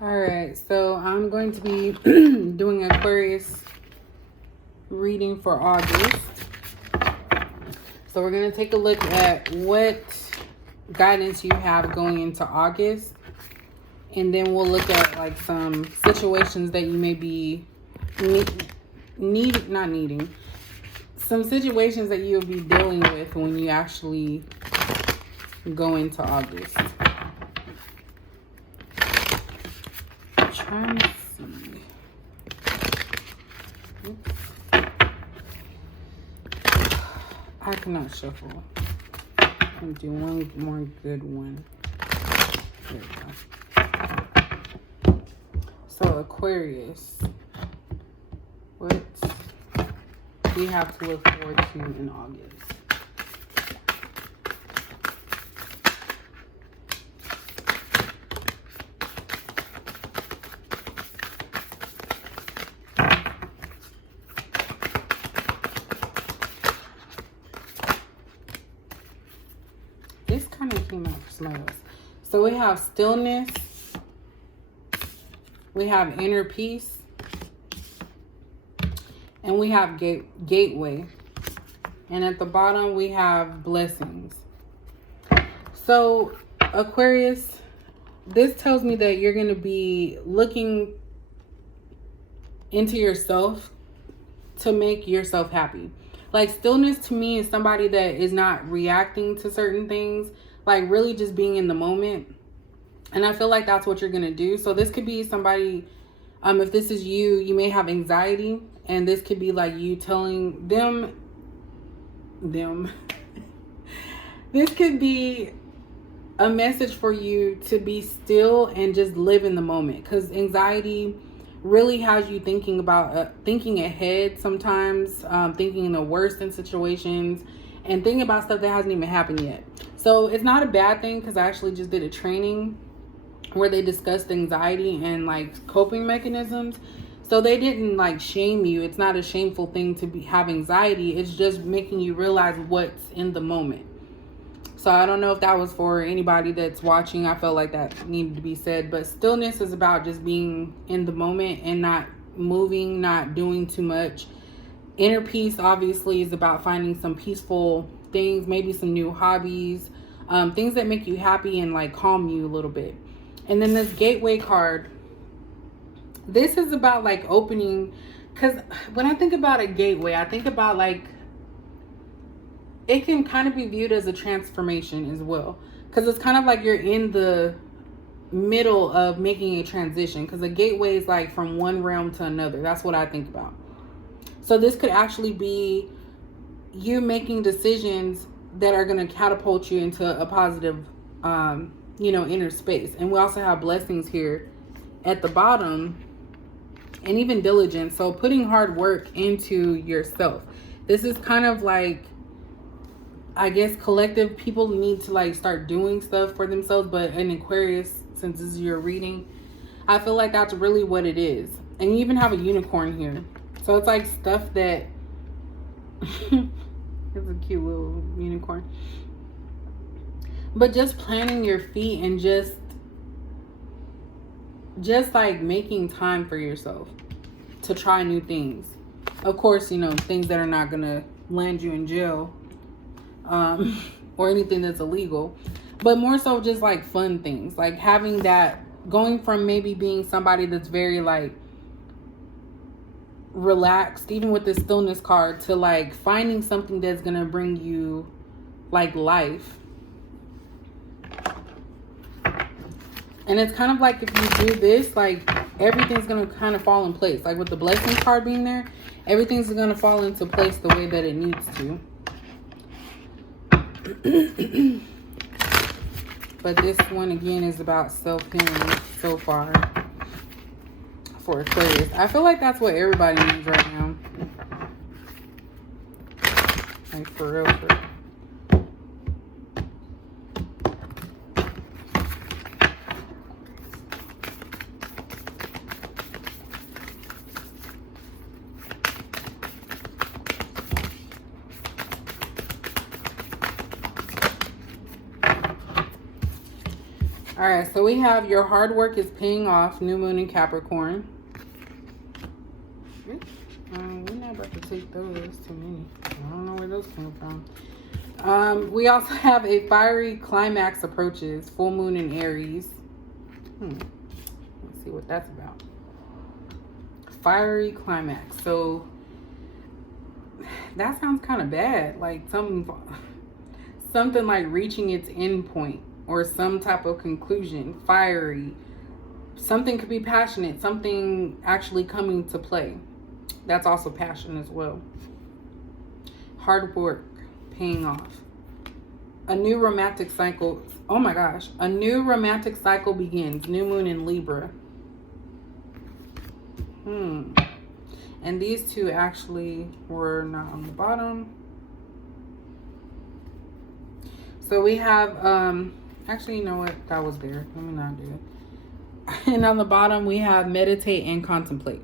All right, so I'm going to be doing Aquarius reading for August. So we're going to take a look at what guidance you have going into August. And then we'll look at like some situations that you may be not needing. Some situations that you'll be dealing with when you actually go into August. Trying to see. Oops. I cannot shuffle. I'll do one more good one. There we go. So Aquarius, what do you have to look forward to in August? This kind of came out for somebody else. So we have stillness. We have inner peace. And we have gateway. And at the bottom, we have blessings. So Aquarius, this tells me that you're going to be looking into yourself to make yourself happy. Like stillness to me is somebody that is not reacting to certain things, like really just being in the moment. And I feel like that's what you're going to do. So this could be somebody, if this is you, you may have anxiety, and this could be like you telling them. This could be a message for you to be still and just live in the moment, because anxiety really has you thinking about thinking ahead sometimes, thinking the worst in situations, and thinking about stuff that hasn't even happened yet. So it's not a bad thing, because I actually just did a training where they discussed anxiety and like coping mechanisms. So they didn't like shame you. It's not a shameful thing to have anxiety. It's just making you realize what's in the moment. So I don't know if that was for anybody that's watching. I felt like that needed to be said. But stillness is about just being in the moment and not moving, not doing too much. Inner peace obviously is about finding some peaceful things, maybe some new hobbies, things that make you happy and like calm you a little bit. And then this gateway card, this is about like opening, because when I think about a gateway, I think about like, it can kind of be viewed as a transformation as well, because it's kind of like you're in the middle of making a transition, because a gateway is like from one realm to another. That's what I think about. So this could actually be you making decisions that are going to catapult you into a positive, inner space. And we also have blessings here at the bottom, and even diligence. So putting hard work into yourself. This is kind of like, I guess, collective. People need to like start doing stuff for themselves. But in Aquarius, since this is your reading, I feel like that's really what it is. And you even have a unicorn here. So it's like stuff that it's a cute little unicorn. But just planting your feet and just like making time for yourself to try new things. Of course, things that are not gonna land you in jail, or anything that's illegal, but more so just like fun things, like having that, going from maybe being somebody that's very like relaxed, even with the stillness card, to like finding something that's gonna bring you like life. And it's kind of like if you do this, like everything's gonna kind of fall in place. Like with the blessing card being there, everything's gonna fall into place the way that it needs to. But this one again is about self-healing so far for Aquarius. I feel like that's what everybody needs right now. Like for real, for real. All right, so we have your hard work is paying off, new moon in Capricorn. We're not about to take those, too many. I don't know where those came from. We also have a fiery climax approaches, full moon in Aries. Let's see what that's about. Fiery climax. So that sounds kind of bad. Like something like reaching its end point or some type of conclusion. Fiery. Something could be passionate. Something actually coming to play. That's also passion as well. Hard work paying off. A new romantic cycle. Oh my gosh. A new romantic cycle begins. New moon in Libra. And these two actually were not on the bottom. So we have, actually, you know what? That was there. Let me not do it. And on the bottom, we have meditate and contemplate.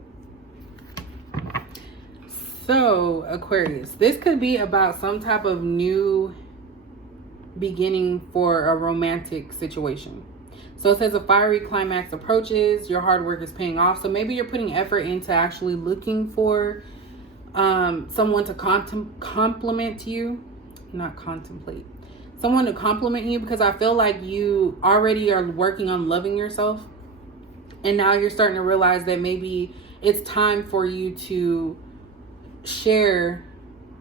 So, Aquarius, this could be about some type of new beginning for a romantic situation. So it says a fiery climax approaches, your hard work is paying off. So maybe you're putting effort into actually looking for someone to compliment you, not contemplate. Someone to compliment you, because I feel like you already are working on loving yourself. And now you're starting to realize that maybe it's time for you to share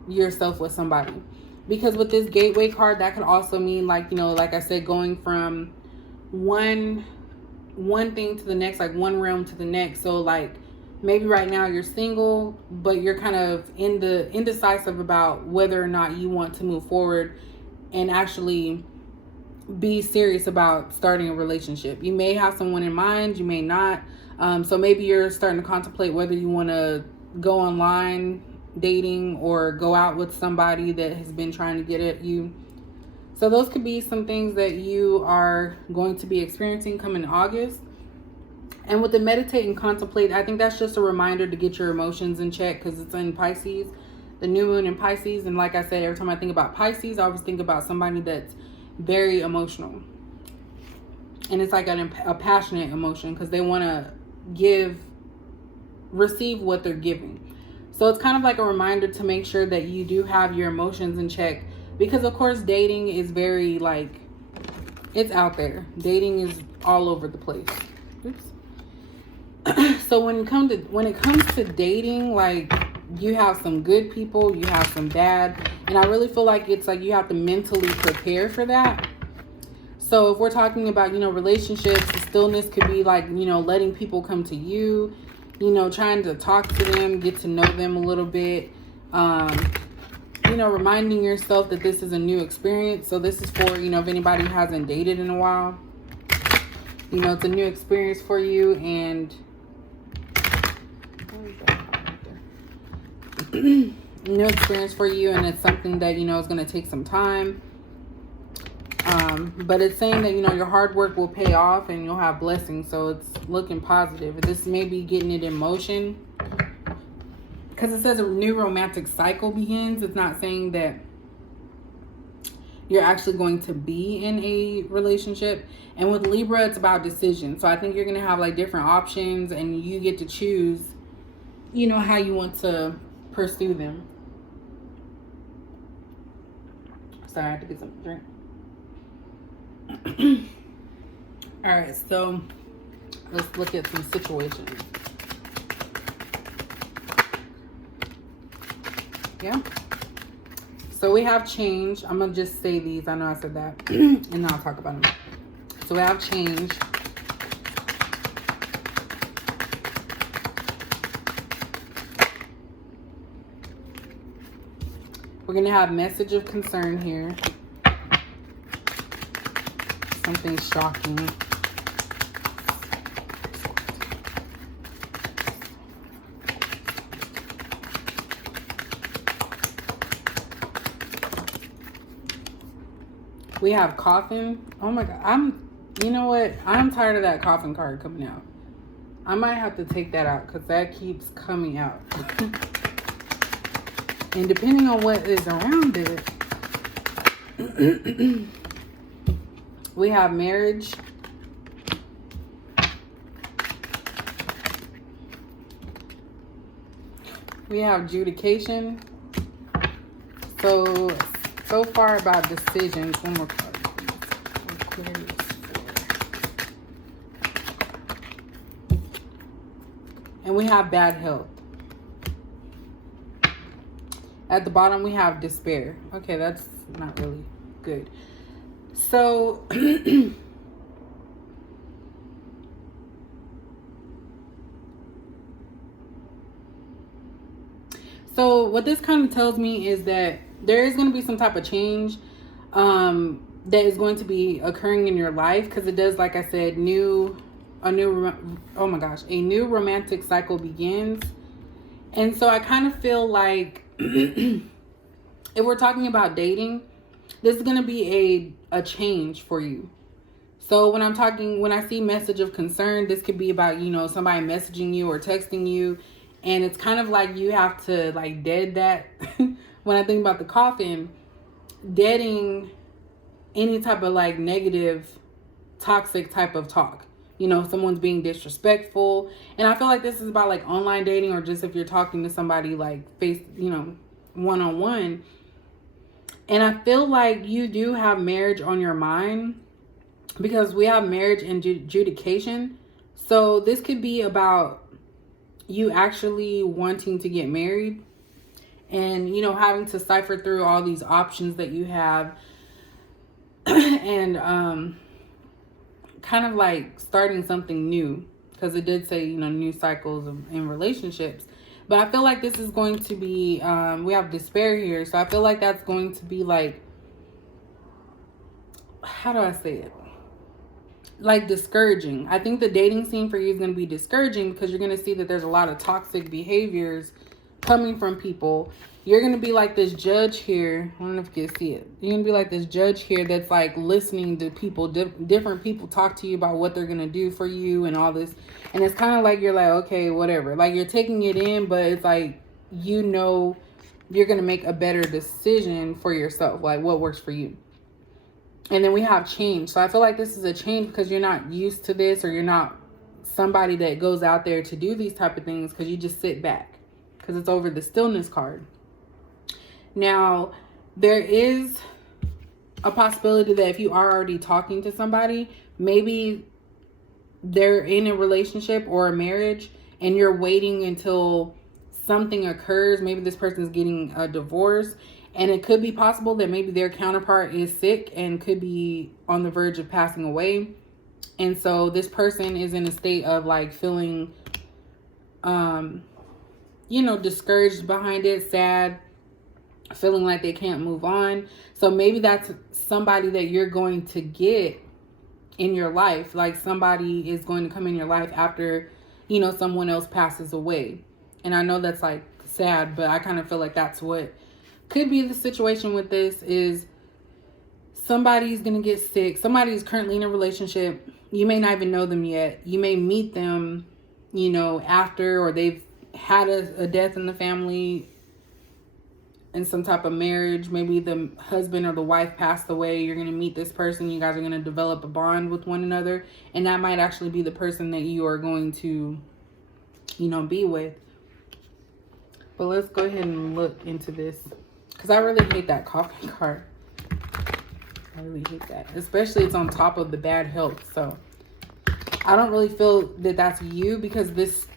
yourself with somebody. Because with this gateway card, that could also mean, like, you know, like I said, going from one thing to the next, like one realm to the next. So like maybe right now you're single, but you're kind of indecisive about whether or not you want to move forward and actually be serious about starting a relationship. You may have someone in mind, you may not. So maybe you're starting to contemplate whether you want to go online dating or go out with somebody that has been trying to get at you. So those could be some things that you are going to be experiencing coming August. And with the meditate and contemplate, I think that's just a reminder to get your emotions in check, because it's in Pisces, the new moon in Pisces. And like I said, every time I think about Pisces, I always think about somebody that's very emotional. And it's like a passionate emotion, because they want to receive what they're giving. So it's kind of like a reminder to make sure that you do have your emotions in check. Because of course dating is very, like, it's out there. Dating is all over the place. Oops. So when it comes to dating, like, you have some good people, you have some bad, and I really feel like it's like you have to mentally prepare for that. So if we're talking about, you know, relationships, the stillness could be like, you know, letting people come to you, you know, trying to talk to them, get to know them a little bit. You know, reminding yourself that this is a new experience. So this is for, you know, if anybody who hasn't dated in a while, you know, it's a new experience for you. And new experience for you, and it's something that, you know, is going to take some time. But it's saying that, you know, your hard work will pay off and you'll have blessings. So it's looking positive. This may be getting it in motion, because it says a new romantic cycle begins. It's not saying that you're actually going to be in a relationship. And with Libra, it's about decisions. So I think you're going to have like different options, and you get to choose, you know, how you want to pursue them. Sorry, I have to get something to drink. All right, so let's look at some situations. Yeah. So we have change. I'm going to just say these. I know I said that. And then I'll talk about them. So we have change. We're going to have message of concern here. Something shocking. We have coffin. Oh my God. You know what? I'm tired of that coffin card coming out. I might have to take that out, because that keeps coming out. And depending on what is around it, we have marriage. We have adjudication. So far about decisions. One more card, please. Aquarius. And we have bad health. At the bottom, we have despair. Okay, that's not really good. So, so what this kind of tells me is that there is going to be some type of change that is going to be occurring in your life, because it does, like I said, a new romantic cycle begins. And so I kind of feel like if we're talking about dating, this is going to be a change for you. So when I see message of concern, this could be about, somebody messaging you or texting you. And it's kind of like you have to like dead that. When I think about the coffin, deading any type of like negative, toxic type of talk. Someone's being disrespectful. And I feel like this is about like online dating, or just if you're talking to somebody like face, one-on-one. And I feel like you do have marriage on your mind, because we have marriage and adjudication. So this could be about you actually wanting to get married and, having to cipher through all these options that you have and kind of like starting something new, because it did say, new cycles in relationships. But I feel like this is going to be, we have despair here. So I feel like that's going to be like, how do I say it? Like discouraging. I think the dating scene for you is going to be discouraging, because you're going to see that there's a lot of toxic behaviors coming from people. You're going to be like this judge here. I don't know if you can see it. You're going to be like this judge here that's like listening to people, different people talk to you about what they're going to do for you and all this. And it's kind of like you're like, okay, whatever. Like you're taking it in, but it's like, you're going to make a better decision for yourself, like what works for you. And then we have change. So I feel like this is a change, because you're not used to this, or you're not somebody that goes out there to do these type of things, because you just sit back, because it's over the stillness card. Now, there is a possibility that if you are already talking to somebody, maybe they're in a relationship or a marriage, and you're waiting until something occurs. Maybe this person is getting a divorce. And it could be possible that maybe their counterpart is sick and could be on the verge of passing away. And so this person is in a state of like feeling, discouraged behind it, sad, feeling like they can't move on. So maybe that's somebody that you're going to get in your life. Like somebody is going to come in your life after, someone else passes away. And I know that's like sad, but I kind of feel like that's what could be the situation with this. Is somebody's going to get sick. Somebody is currently in a relationship. You may not even know them yet. You may meet them, after, or they've had a death in the family in some type of marriage. Maybe the husband or the wife passed away. You're going to meet this person. You guys are going to develop a bond with one another. And that might actually be the person that you are going to, be with. But let's go ahead and look into this, because I really hate that coffin card. I really hate that. Especially it's on top of the bad health. So I don't really feel that that's you, because this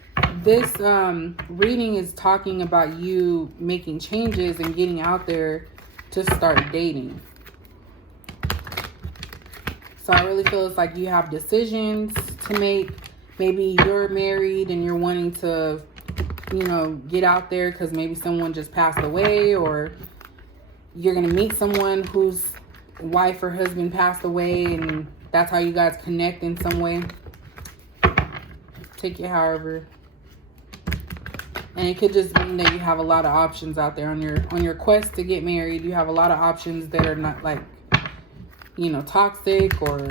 reading is talking about you making changes and getting out there to start dating. So I really feel it's like you have decisions to make. Maybe you're married and you're wanting to, get out there because maybe someone just passed away, or you're going to meet someone whose wife or husband passed away, and that's how you guys connect in some way. Take it however. And it could just mean that you have a lot of options out there on your quest to get married. You have a lot of options that are not like, toxic or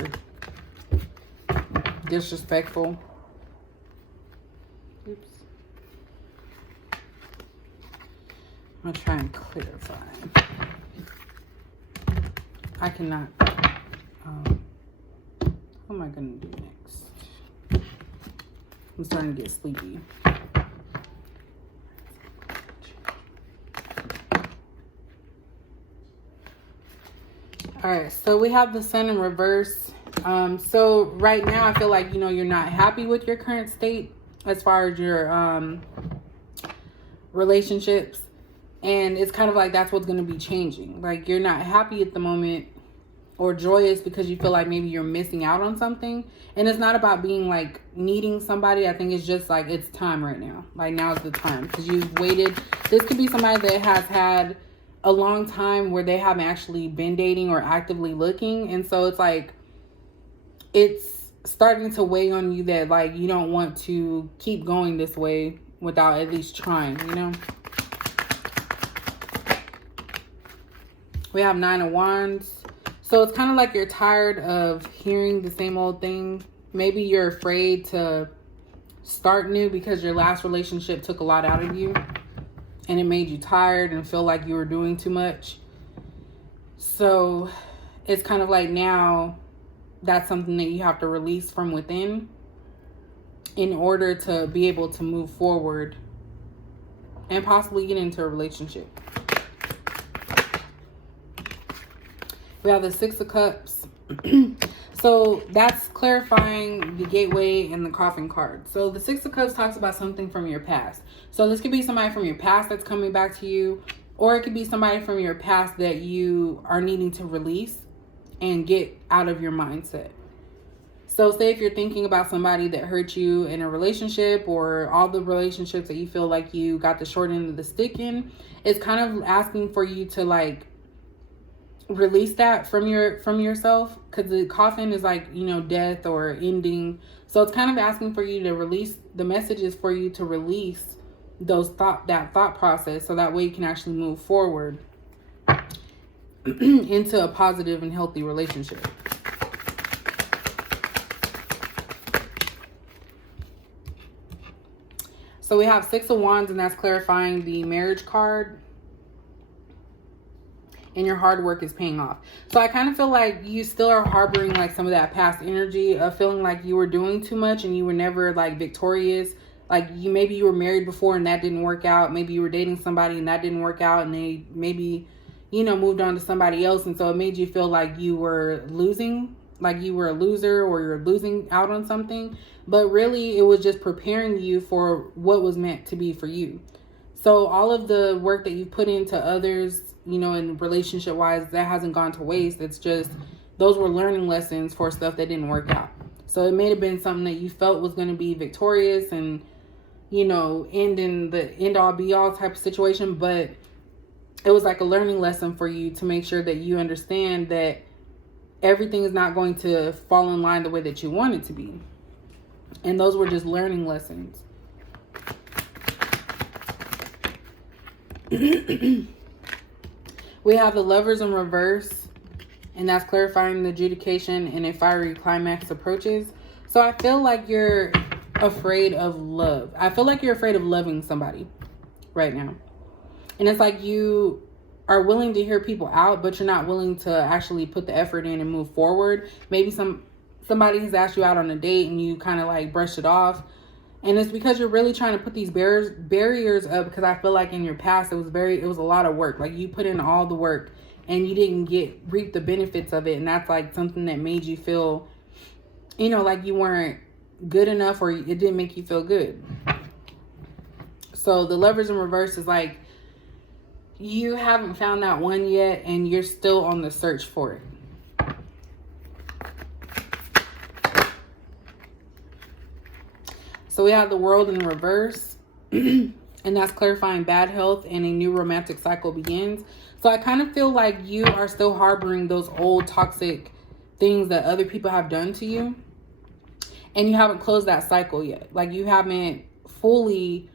disrespectful. Oops. I'm going to try and clarify. I cannot. What am I going to do next? I'm starting to get sleepy. All right, so we have the Sun in reverse. So right now I feel like, you're not happy with your current state as far as your relationships. And it's kind of like that's what's going to be changing. Like, you're not happy at the moment or joyous because you feel like maybe you're missing out on something. And it's not about being like needing somebody. I think it's just like it's time right now. Like, now's the time because you've waited. This could be somebody that has had a long time where they haven't actually been dating or actively looking. And so it's like it's starting to weigh on you that like you don't want to keep going this way without at least trying, We have 9 of Wands. So it's kind of like you're tired of hearing the same old thing. Maybe you're afraid to start new because your last relationship took a lot out of you and it made you tired and feel like you were doing too much. So it's kind of like now that's something that you have to release from within in order to be able to move forward and possibly get into a relationship. We have the 6 of Cups. So that's clarifying the gateway and the coffin card. So the 6 of Cups talks about something from your past. So this could be somebody from your past that's coming back to you, or it could be somebody from your past that you are needing to release and get out of your mindset. So say if you're thinking about somebody that hurt you in a relationship, or all the relationships that you feel like you got the short end of the stick in, it's kind of asking for you to like release that from yourself, because the coffin is like, death or ending. So it's kind of asking for you to release. The message is for you to release that thought process, so that way you can actually move forward into a positive and healthy relationship. So we have 6 of Wands, and that's clarifying the marriage card. And your hard work is paying off. So I kind of feel like you still are harboring like some of that past energy of feeling like you were doing too much and you were never like victorious. Like maybe you were married before and that didn't work out. Maybe you were dating somebody and that didn't work out, and they maybe, moved on to somebody else. And so it made you feel like you were losing, like you were a loser or you're losing out on something. But really it was just preparing you for what was meant to be for you. So all of the work that you put into others, in relationship wise, that hasn't gone to waste. It's just those were learning lessons for stuff that didn't work out. So it may have been something that you felt was going to be victorious and, end in the end all be all type of situation. But it was like a learning lesson for you to make sure that you understand that everything is not going to fall in line the way that you want it to be. And those were just learning lessons. We have the Lovers in reverse, and that's clarifying the adjudication and a fiery climax approaches. So I feel like you're afraid of love. I feel like you're afraid of loving somebody right now. And it's like you are willing to hear people out, but you're not willing to actually put the effort in and move forward. Maybe somebody has asked you out on a date and you kind of like brushed it off. And it's because you're really trying to put these barriers up, because I feel like in your past it was a lot of work. Like you put in all the work and you didn't reap the benefits of it. And that's like something that made you feel, like you weren't good enough, or it didn't make you feel good. So the Lovers in reverse is like you haven't found that one yet and you're still on the search for it. So we have the World in reverse, and that's clarifying bad health and a new romantic cycle begins. So I kind of feel like you are still harboring those old toxic things that other people have done to you, and you haven't closed that cycle yet. Like you haven't fully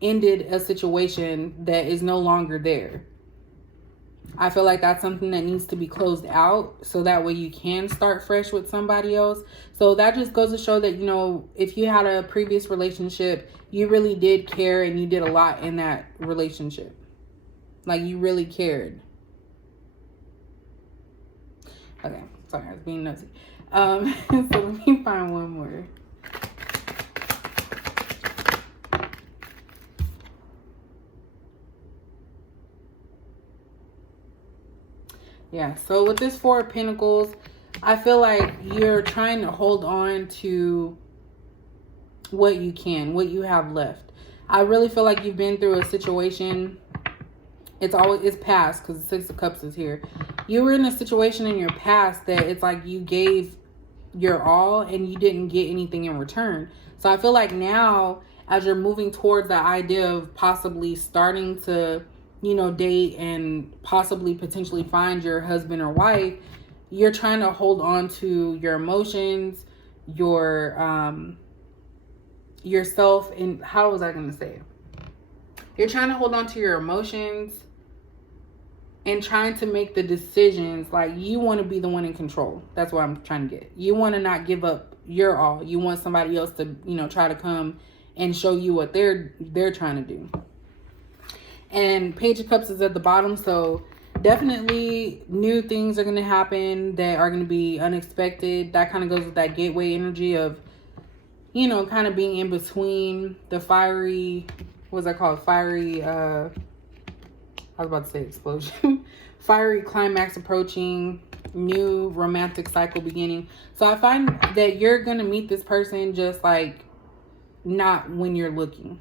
ended a situation that is no longer there. I feel like that's something that needs to be closed out, so that way you can start fresh with somebody else. So that just goes to show that, if you had a previous relationship, you really did care and you did a lot in that relationship. Like you really cared. Okay, sorry, I was being nosy. So let me find one more. Yeah, so with this Four of Pentacles, I feel like you're trying to hold on to what you can, what you have left. I really feel like you've been through a situation. It's past, because the Six of Cups is here. You were in a situation in your past that it's like you gave your all and you didn't get anything in return. So I feel like now, as you're moving towards the idea of possibly starting to, date and possibly potentially find your husband or wife, you're trying to hold on to your emotions, yourself, and how was I going to say it? You're trying to hold on to your emotions and trying to make the decisions. Like, you want to be the one in control. That's what I'm trying to get. You want to not give up your all. You want somebody else to, try to come and show you what they're trying to do. And Page of Cups is at the bottom, so definitely new things are going to happen that are going to be unexpected. That kind of goes with that gateway energy of, kind of being in between the fiery, what's that called? Fiery, I was about to say explosion. Fiery climax approaching, new romantic cycle beginning. So I find that you're going to meet this person just like not when you're looking.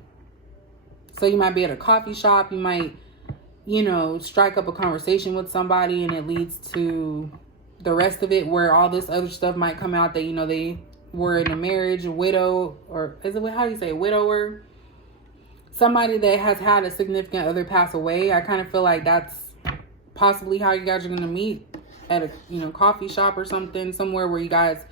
So you might be at a coffee shop. You might, strike up a conversation with somebody and it leads to the rest of it, where all this other stuff might come out that, they were in a marriage, a widow, or is it, how do you say, widower? Somebody that has had a significant other pass away. I kind of feel like that's possibly how you guys are going to meet, at a, coffee shop or something, somewhere where you guys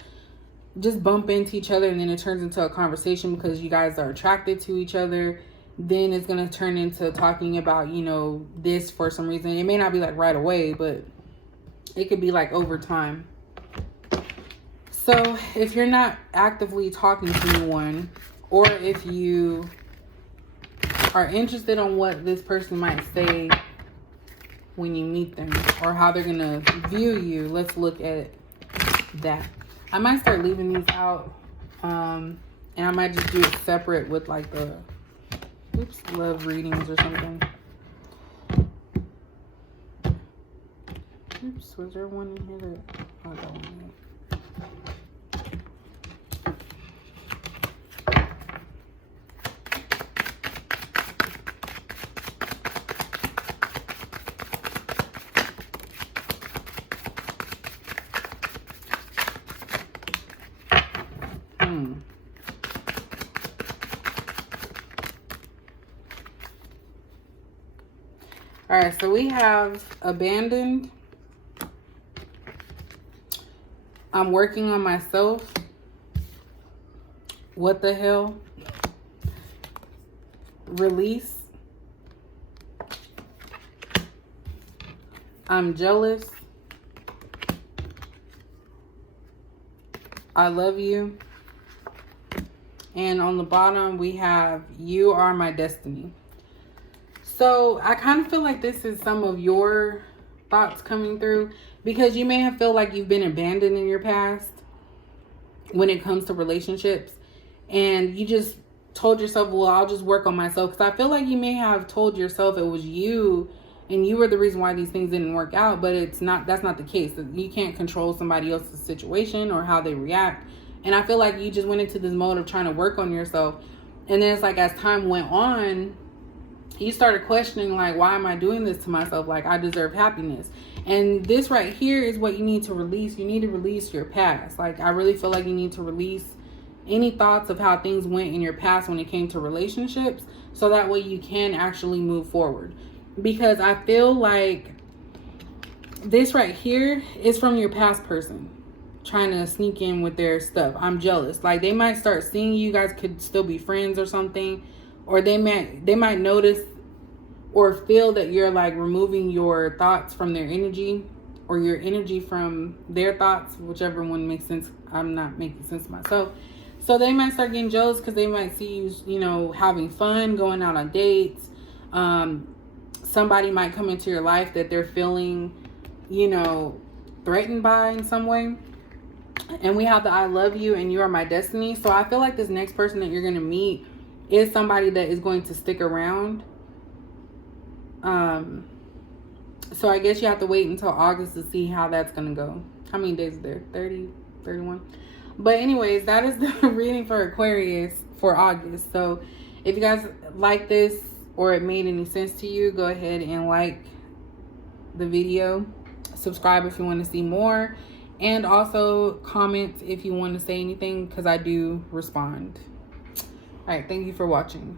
just bump into each other and then it turns into a conversation because you guys are attracted to each other. Then it's going to turn into talking about, this for some reason. It may not be like right away, but it could be like over time. So if you're not actively talking to anyone, or if you are interested on what this person might say when you meet them, or how they're going to view you, let's look at that. I might start leaving these out, and I might just do it separate with like the love readings or something. Was there one in here that I got one in? All right, so we have abandoned. I'm working on myself. What the hell? Release. I'm jealous. I love you. And on the bottom, we have you are my destiny. So I kind of feel like this is some of your thoughts coming through, because you may have felt like you've been abandoned in your past when it comes to relationships, and you just told yourself, well, I'll just work on myself. Because I feel like you may have told yourself it was you and you were the reason why these things didn't work out, but that's not the case. You can't control somebody else's situation or how they react. And I feel like you just went into this mode of trying to work on yourself, and then it's like as time went on, you started questioning, like, why am I doing this to myself? Like, I deserve happiness. And this right here is what you need to release. You need to release your past. Like, I really feel like you need to release any thoughts of how things went in your past when it came to relationships, so that way you can actually move forward. Because I feel like this right here is from your past person trying to sneak in with their stuff. I'm jealous. Like, they might start seeing you guys could still be friends or something. Or they might notice or feel that you're like removing your thoughts from their energy, or your energy from their thoughts, whichever one makes sense. I'm not making sense to myself. So they might start getting jealous because they might see you, having fun, going out on dates. Somebody might come into your life that they're feeling, threatened by in some way. And we have the I love you and you are my destiny. So I feel like this next person that you're going to meet is somebody that is going to stick around. So I guess you have to wait until August to see how that's going to go. How many days is there? 30, 31? But anyways, that is the reading for Aquarius for August. So if you guys like this or it made any sense to you, go ahead and like the video. Subscribe if you want to see more. And also comment if you want to say anything, because I do respond. All right, thank you for watching.